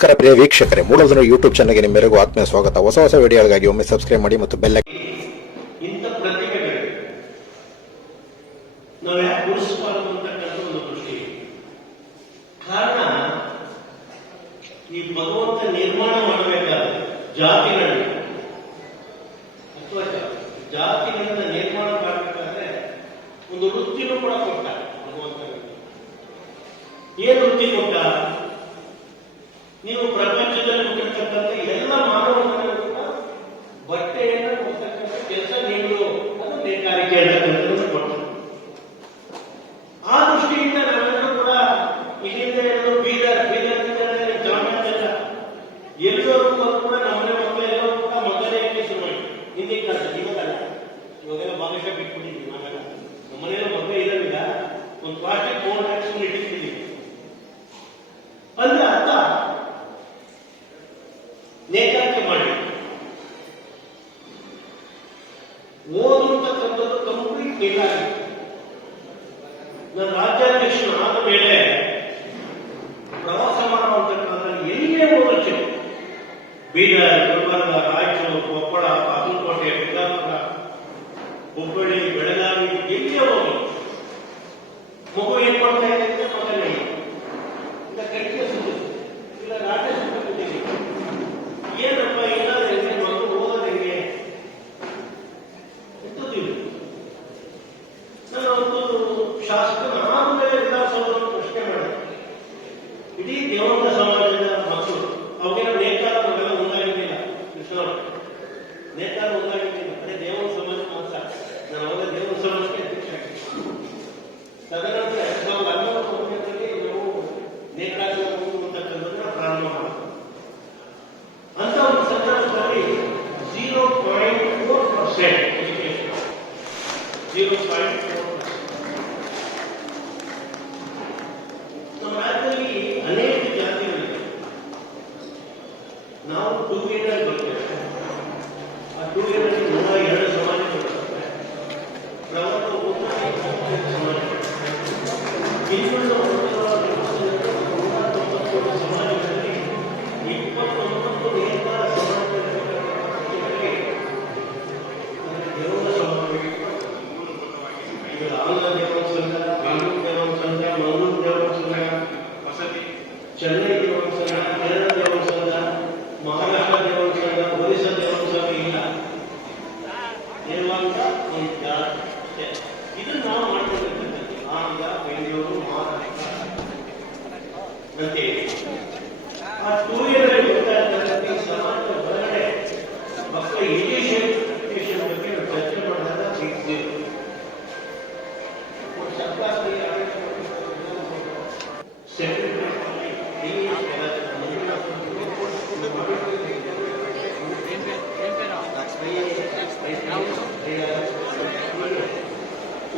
ಪ್ರಿಯ ವೀಕ್ಷಕರೇ, ಮೂಲಧನ ಯೂಟ್ಯೂಬ್ ಚಾನಲ್ಗೆ ನಿಮ್ಮೆಲ್ಲರಿಗೂ ಆತ್ಮೀಯ ಸ್ವಾಗತ. ಹೊಸ ವಿಡಿಯೋಗಳಿಗಾಗಿ ಒಮ್ಮೆ ಸಬ್ಸ್ಕ್ರೈಬ್ ಮಾಡಿ ಮತ್ತು ಬೆಲ್ ಇಂಥ ಪ್ರತಿಭೆಗಳು ನಾವು ಯಾಕೆ ಗುರುತಿಸಬಾರದು ಅಂತಕ್ಕಂಥ ಒಂದು ದೃಷ್ಟಿ. ಕಾರಣ, ಈ ಭಗವಂತ ನಿರ್ಮಾಣ ಮಾಡಬೇಕಾದ್ರೆ ಜಾತಿಗಳನ್ನ ನಿರ್ಮಾಣ ಮಾಡಬೇಕಾದ್ರೆ ಒಂದು ವೃತ್ತಿನೂ ಕೂಡ ಕೊಟ್ಟ ಭಗವಂತ. ಏನು ವೃತ್ತಿ ಕೊಟ್ಟ? ನೀವು ಪ್ರಪಂಚದಲ್ಲಿ ಹುಟ್ಟಿರ್ತಕ್ಕಂಥ ಎಲ್ಲ ಮಾನವರನ್ನು ಕೂಡ ಬಟ್ಟೆಯನ್ನು ಕೊಡ್ತಕ್ಕಂಥ ಕೆಲಸ ನೀಡು, ಅದು ನೇಕಾರಿಕೆ ಅಂತಕ್ಕಂಥದ್ದು ಕೊಟ್ಟು. ಆ ದೃಷ್ಟಿಯಿಂದ ನಾವೆಲ್ಲರೂ ಕೂಡ ಇಲ್ಲಿಂದ ಎಲ್ಲರೂ ಬೀದರ್ ಚಾಮರಾಜನಗರ ಎಲ್ಲರೂ ಕೂಡ ನಮ್ಮನೆ ಮಕ್ಕಳೆಲ್ಲರೂ ಕೂಡ ಮೊದಲೇ ಶುರು ಮಾಡಿ ಹಿಂದಿನ ಕಾಲದಲ್ಲಿ, ಇವಾಗೆಲ್ಲ ಭಾಗಶಃ ಬಿಟ್ಬಿಟ್ಟಿದ್ದೀವಿ. ನಾವೆಲ್ಲ ನಮ್ಮನೆಯಲ್ಲ ಮದುವೆ ಇರೋದಿಲ್ಲ, ಒಂದು ಪ್ಲಾಸ್ಟಿಕ್ ಫೋನ್ ಹಾಕ್ಸ್ಕೊಂಡು ಇಟ್ಟಿರ್ತೀವಿ. ಅಂದ್ರೆ ಅರ್ಥ ನೇಕಾರಿಕೆ ಮಾಡಿ ಓದುವಂತಕ್ಕಂಥದ್ದು ಕಂಪ್ಲೀಟ್ ನಿಲ್ಲಾಗಿ. ನಾನು ರಾಜ್ಯಾಧ್ಯಕ್ಷರು ಆದ ಮೇಲೆ ಪ್ರವಾಸ ಮಾಡುವಂತಕ್ಕಂಥ ಎಲ್ಲೇ ಓದಕ್ಕೆ ಬೀದರ್, ಗುಲ್ಬರ್ಗ, ರಾಯಚೂರು, ಕೊಪ್ಪಳ, ಬಾಗಲಕೋಟೆ, ಬಿಜಾಪುರ, ಹುಬ್ಬಳ್ಳಿ, ಬೆಳಗಾವಿ ಎಲ್ಲೇ ಹೋಗಿ ಮಗು ಏನ್ ಮಾಡ್ತಾ ಇದೆ ಅಂತ ಮಗನೇ ಇಲ್ಲ ಕಟ್ಟಿಗೆ ಸುತ್ತು ಇಲ್ಲ ನಾಟ್ಯ ಸುತ್ತಿದ್ದೀವಿ. ಏನಪ್ಪ ಏನಾದ್ರೆ ಮಗು ಓದೋದು ಹೆಂಗೆ ಎತ್ತುತ್ತೀವಿ. ನಾನು ಒಂದು ಶಾಸಕನ ಆಮೇಲೆ ವಿಧಾನಸೌಧವನ್ನು ಪ್ರಶ್ನೆ ಮಾಡಿದೆ. ಇಡೀ ದೇವಂತ ಸಮಾಜದ ಮಕ್ಕಳು ಅವಾಗೆಲ್ಲ ನೇಕಾರ ನಾವೆಲ್ಲ ಒಂದಾಗಿರಲಿಲ್ಲ. ಕೃಷ್ಣ ನೇಕಾರ ಒಂದಾಗಿರಲಿಲ್ಲ, ಅದೇ ದೇವಂತ ಸಮಾಜ ಮಾತ್ರ. ನಾನು ಅವಾಗ ದೇವಂತ ಸಮಾಜಕ್ಕೆ ಅಧ್ಯಕ್ಷ ಆಗಿದ್ದೆ. ತದನಂತರ 2011 ನಾವು ನೇಕಾರ ಅಂತಕ್ಕಂಥದ್ದನ್ನ ಪ್ರಾರಂಭ ಮಾಡಿದ್ವಿ. ಅಂತ ಒಂದು ಸಂದರ್ಭದಲ್ಲಿ 0.4% ಎಜುಕೇಶನ್, 0.4%. ನಮ್ಮ ರಾಜ್ಯದಲ್ಲಿ ಅನೇಕ ಜಾತಿಗಳಿವೆ. ನಾವು 2 ವೀಲರ್ ಬರ್ತೇವೆ. ಆ 2 ವೀಲರ್ 102 ಸಮಾಜಗಳು ಬರ್ತವೆ. ಪ್ರವರ್ತ ಸಮಾಜ ಇನ್ನುಳಿದ 190 ಸಮಾಜಗಳಲ್ಲಿ 29 ನೇಕಾರ ಸಮಾಜಗಳಿಗೆ ದೇವರ ಸಮಾಜ, ಆಂಧ್ರ ದೇವರ ಸಂಘ, ಬೆಂಗಳೂರು ದೇವರ ಸಂಘ, ಮಂಗಳೂರು ದೇವರ ಸಂಘ, ವಸತಿ, ಚೆನ್ನೈ ದೇವರ ಸಂಘ, ಕೇರಳ ದೇವರ ಸಂಘ, ಮಹಾರಾಷ್ಟ್ರ ದೇವರ ಸಂಘ, ಒರಿಸ್ಸಾ ದೇವರ ಸಂಘ ಇಲ್ಲ. ದೇವಾಂಗ ಒಂದು ಜಾತಿ. ಇದನ್ನು ನಾವು ಮಾಡ್ಕೊಂಡಿರ್ತಕ್ಕಂಥ ಆಂಧ್ರ, ಬೆಂಗಳೂರು, ಮಹಾರಾಷ್ಟ್ರ ಅಂತೇಳಿ ಆ 2 ವೀಲರ್ ಬರ್ತಾ ಇರ್ತಕ್ಕಂಥ ಸಮಾಜದ ಹೊರಗಡೆ ಮಕ್ಕಳ ಎಜುಕೇಶನ್ ಬಗ್ಗೆ ಚರ್ಚೆ ಮಾಡಿದಾಗ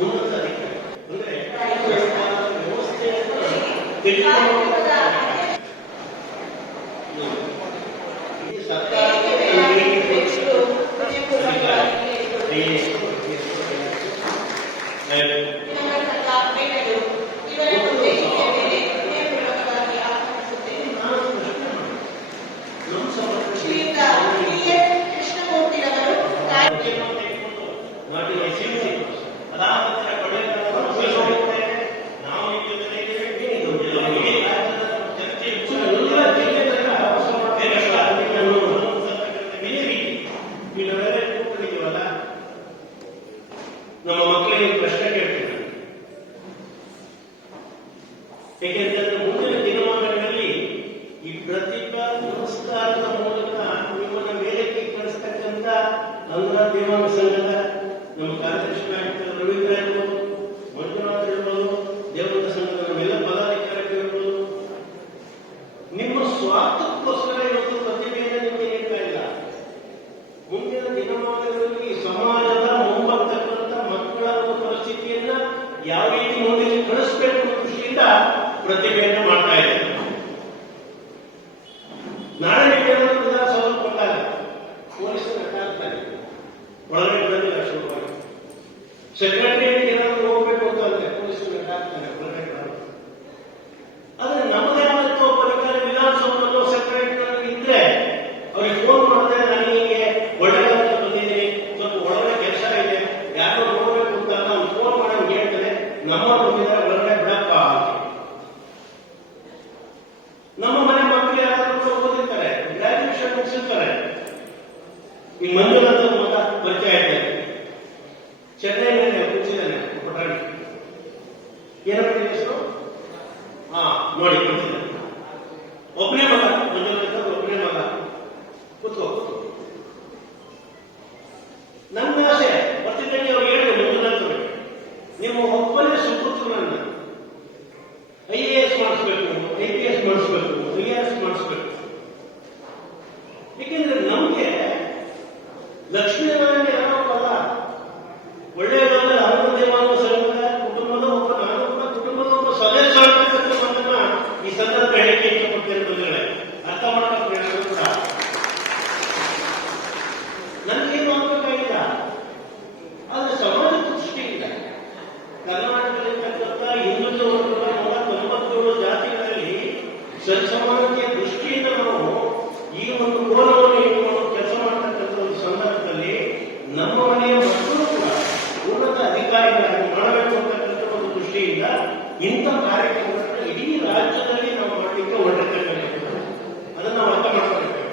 ಉನ್ನತ ಅಂದ್ರೆ ವ್ಯವಸ್ಥೆಯನ್ನು ನಮ್ಮ ಮಕ್ಕಳಿಗೆ ಪ್ರಶ್ನೆ ಕೇಳ್ತೀವಿ. ಏಕೆಂತಂದ್ರೆ ಮುಂದಿನ ದಿನಮಾನಗಳಲ್ಲಿ ಈ ಪ್ರತಿಭಾ ಪುರಸ್ಕಾರದ ಮೂಲಕ ನಿಮ್ಮನ್ನ ಮೇಲಕ್ಕೆ ಕಳಿಸ್ತಕ್ಕಂಥ ಆಂಧ್ರ ದೇವಾಂಗ ಸಂಘದ ನಮ್ಮ ಕಾರ್ಯದರ್ಶಿಗಳಾಗಿರ್ತಾರೆ ರವೀಂದ್ರ ಇರ್ಬೋದು, ಮಂಜುನಾಥ್ ಇರ್ಬೋದು, ದೇವಂತ ಸಂಘದ ನಮ್ಮೆಲ್ಲ ಪದಾಧಿಕಾರಿಗಳು ನಿಮ್ಮ ಸ್ವಾರ್ಥಕ್ಕೋಸ್ಕರ ಇವತ್ತು ಪ್ರತಿಭೆಯನ್ನು ನಿಮಗೆ ನೀಡ್ತಾ ಇಲ್ಲ. ಮುಂದಿನ ದಿನಮಾನಗಳಲ್ಲಿ ಸಮಾಜದ ಮುಂಬರ್ತಕ್ಕಂಥ ಮಕ್ಕಳ ಒಂದು ಪರಿಸ್ಥಿತಿಯನ್ನ ಯಾವ ರೀತಿ ಮುಂದೆ ಕಳಿಸಬೇಕು ಅನ್ನೋ ದೃಷ್ಟಿಯಿಂದ ಪ್ರತಿಭೆಯನ್ನು ಮಾಡ್ತಾ ಇದೆ. ನಾಳೆ ನೀವೇನಾದ್ರೂ ವಿಧಾನಸೌಧ ಕೊಟ್ಟಾಗ ಪೊಲೀಸರು ಅಟ್ಟಾಗ್ತಾರೆ, ಒಳಗಡೆ ಬರೋದಿಲ್ಲ ಶುರುವಾಗಿ. ಸೆಕ್ರೆಟರಿಯೇಟ್ ಏನಾದ್ರು ಹೋಗ್ಬೇಕು ಅಂತ ಅಂದ್ರೆ ಪೊಲೀಸರು ಅಟ್ಟಾಗ್ತಾರೆ, ಒಳಗಡೆ ಬರೋದು. ಆದ್ರೆ ನಮ್ಮದೇ ಆದಂತ ಒಬ್ಬ ವಿಧಾನಸೌಧದಲ್ಲಿ ಈ ಮಂಜುನಾಥ ಮಗ ಪರಿಚಯ ಆಯ್ತು, ಚೆನ್ನೈನಲ್ಲಿ ಕೂತಿದ್ದಾನೆ ಪುಟಾಣಿ. ಏನಪ್ಪ ಹೆಸರು? ನೋಡಿ ಕೂತಿದ್ದಾನೆ. ಒಬ್ಬನೇ ಮಗ, ಮಂಜುನಾಥ ಒಬ್ಬನೇ ಮಗ. ಕೂತ್ಕೋ. ನನ್ನ ಆಸೆ ಬರ್ತಿದ್ದಂಗೆ ಅವ್ರು ಹೇಳಿದೆ, ಮಂಜುನಾಥ ನೀವು ಒಬ್ಬನೇ ಸುಪುತ್ರನನ್ನ IAS ಮಾಡಿಸ್ಬೇಕು, IPS ಮಾಡಿಸ್ಬೇಕು, IRS ಮಾಡಿಸ್ಬೇಕು. ಏಕೆಂದ್ರೆ ನಮ್ಗೆ ಲಕ್ಷ್ಮೀನಾರಾಯಣ ಯಾರಪ್ಪಲ್ಲ, ಒಳ್ಳೆಯದಲ್ಲ ಹನುಮದೇವಾನ ಸಂಘದ ಕುಟುಂಬದ ಒಬ್ಬ, ನಾನು ಕೂಡ ಕುಟುಂಬದ ಒಬ್ಬ ಸದಸ್ಯ ಆಗ್ತಕ್ಕಂಥ ಮಾತನ್ನ ಈ ಸಂದರ್ಭ ಹೇಳಿಕೆ ಇಷ್ಟಪಡ್ತೇನೆ. ಬಂಧುಗಳೇ, ಅರ್ಥ ಮಾಡಬೇಕು. ನಾನು ಕೂಡ ನನಗೇನು ಆಗಬೇಕಾಗಿಲ್ಲ, ಆದ್ರೆ ಸಮಾಜದ ದೃಷ್ಟಿಯಿಂದ ಕರ್ನಾಟಕದಲ್ಲಿರ್ತಕ್ಕಂಥ ಹಿಂದುಳಿದ ವರ್ಗಗಳ 197 ಜಾತಿಗಳಲ್ಲಿ ಸಮಾನತೆಯ ದೃಷ್ಟಿಯಿಂದ ನಾವು ಈ ಒಂದು ಕೋನವನ್ನು ಇಟ್ಟುಕೊಂಡು ಕೆಲಸ ಮಾಡತಕ್ಕಂಥ ಒಂದು ಸಂದರ್ಭದಲ್ಲಿ ನಮ್ಮ ಮನೆಯ ಮಕ್ಕಳು ಕೂಡ ಉನ್ನತ ಅಧಿಕಾರಿಗಳಾಗಿ ಮಾಡಬೇಕು ಅಂತಕ್ಕಂಥ ಒಂದು ದೃಷ್ಟಿಯಿಂದ ಇಂಥ ಕಾರ್ಯಕ್ರಮಗಳನ್ನು ಇಡೀ ರಾಜ್ಯದಲ್ಲಿ ನಾವು ಮಾಡಲಿಕ್ಕೆ ಹೊರಟಿರ್ತಕ್ಕಂಥದ್ದು, ಅದನ್ನು ನಾವು ಅರ್ಥ ಮಾಡ್ಕೊಳ್ತೇವೆ.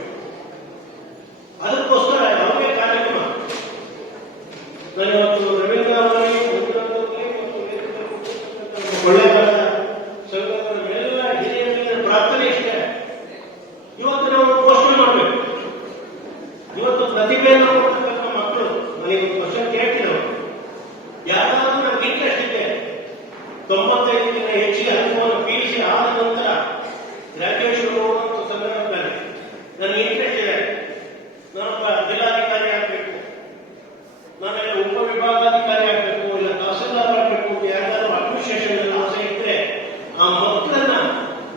ಅದಕ್ಕೋಸ್ಕರ ಯಾವುದೇ ಕಾರ್ಯಕ್ರಮ ನಾನು ಇವತ್ತು ರವೀಂದ್ರ ಅವರಿಗೆ, ಕೊಳ್ಳೇಗಾಲದ ಸಂಘದ ಎಲ್ಲ ಹಿರಿಯರ ಪ್ರಾರ್ಥನೆ ಇಷ್ಟೇ. ಇವತ್ತು ನಾವು ಘೋಷಣೆ ಮಾಡಬೇಕು. ಇವತ್ತು ಪ್ರತಿಭೆಯನ್ನು ಕೊಡ್ತಕ್ಕಂಥ ಮಕ್ಕಳು, ನನಗೆ ಒಂದು ಕ್ವಶನ್ ಕೇಳ್ತಿದ್ರು, ಯಾರಾದ್ರೂ ನನಗೆ ಇಂಟ್ರೆಸ್ಟ್ ಇದೆ 95 ಹೆಚ್ಚಿಗೆ ಅನುಭವ PUC ಆದ ನಂತರ ಗ್ರಾಜ್ಯುಯೇಷನ್ ಹೋಗುವಂತ ಸಂದರ್ಭದಲ್ಲಿ ನನಗೆ ಇಂಟ್ರೆಸ್ಟ್ ಇದೆ, ನಾನೊಬ್ಬ ಜಿಲ್ಲಾಧಿಕಾರಿ ಆಗಬೇಕು, ನಾನೆಲ್ಲ ಉಪವಿಭಾಗಾಧಿಕಾರಿ ಆಗಬೇಕು, ಇಲ್ಲ ತಹಸೀಲ್ದಾರ್ ಆಗಬೇಕು ಅಂತ ಯಾರಾದ್ರೂ ಅಡ್ಮಿನಿಸ್ಟ್ರೇಷನ್ ಅಲ್ಲಿ ಆಸೆ ಇದ್ರೆ ಆ ಮಕ್ಕಳನ್ನ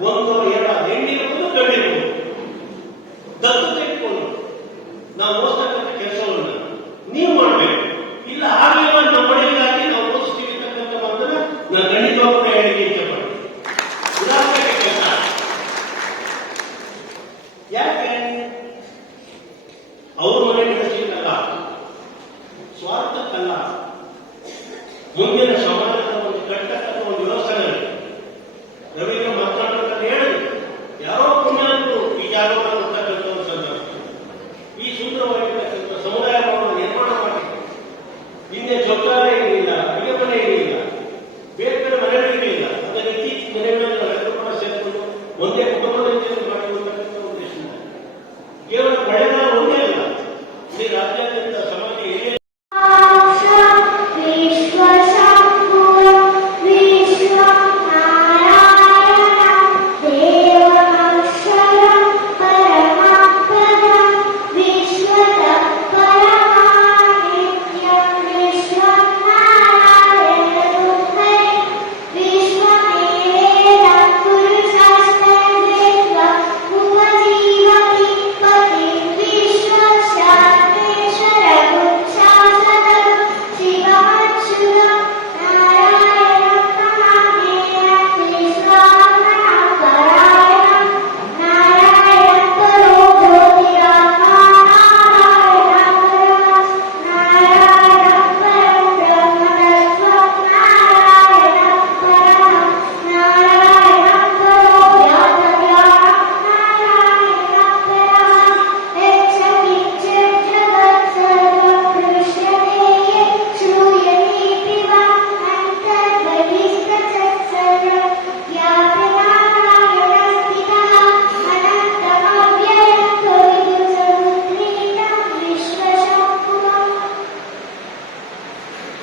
1 2 ಹೆಣ್ಣಿರ್ಬೋದು ಗಂಡಿರ್ಬೋದು ದತ್ತು ತೆಗೆದುಕೊಂಡು ನಾವು ಓದಿಸ್ತಕ್ಕಂಥ ಕೆಲಸವನ್ನ ನೀವು ಮಾಡಬೇಕು. ಇಲ್ಲ ಆಗಿಲ್ಲ ನಮ್ಮ ಮನೆಯಲ್ಲಿ ನಾವು ಓದಿಸ್ತೀವಿ ಅಂತಕ್ಕಂಥ ಮಾತನ್ನ ನಾನು ಖಂಡಿತವಾಗೂ ಹೇಳಿಕೆ ಇಷ್ಟಪಡ್ತೀನಿ. ಉದಾಹರಣೆಗೆ ಕೆಲಸ ಯಾಕೆ ಅವ್ರ ಮನೆ ನಡೆಸಲಿಕ್ಕಲ್ಲ, ಸ್ವಾರ್ಥಕ್ಕಲ್ಲ, ಮುಂದಿನ ಸಮಾಜದ ಒಂದು ಕಟ್ಟತಕ್ಕ ಒಂದು ವ್ಯವಸ್ಥೆ. ರವೀಂದ್ರ ಮಾತನಾಡೋದನ್ನು ಹೇಳಿದ್ರು, ಯಾರೋ ಪುಣ್ಯಾತ್ಮರು ಈ ಜಾಗವನ್ನು ಕೊಡ್ತಕ್ಕಂಥ ಒಂದು ಸಂದರ್ಭ, ಈ ಸುಂದರವಾಗಿರ್ತಕ್ಕಂಥ ಸಮುದಾಯ ಭವನ ನಿರ್ಮಾಣ ಮಾಡಿ ಹಿಂದೆ ಶೌಚಾಲಯ ಇರಲಿಲ್ಲ, ಅಡುಗೆ ಮನೆ ಇರಲಿಲ್ಲ, ಬೇರೆ ಬೇರೆ ಮನೆಗಳಿರಲಿಲ್ಲ. ಅದನ್ನು ಇತ್ತೀಚಿನ ದಿನಗಳಲ್ಲಿ ನಾವೆಲ್ಲರೂ ಕೂಡ ಸೇರಿಕೊಂಡು ಒಂದೇ ಕುಟುಂಬದ ರೀತಿಯಲ್ಲಿ ಮಾಡಿರುವಂತಕ್ಕಂಥ ಉದ್ದೇಶದಿಂದ ಕೇವಲ ಕೊಳ್ಳೇಗಾಲ ಒಂದೇ ಅಲ್ಲ, ಇಡೀ ರಾಜ್ಯಾದ್ಯಂತ ಸಮಾಜ ಹಿರಿಯ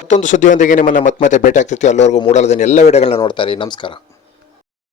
ಮತ್ತೊಂದು ಸುದ್ದಿಯೊಂದಿಗೆ ನಿಮ್ಮನ್ನು ಮತ್ತೆ ಭೇಟಿ ಆಗ್ತಿರ್ತೀವಿ. ಅಲ್ಲಿವರೆಗೂ ಮೂಡಲದ ಎಲ್ಲ ವಿಡಿಯೋಗಳನ್ನ ನೋಡ್ತಾರೆ. ನಮಸ್ಕಾರ.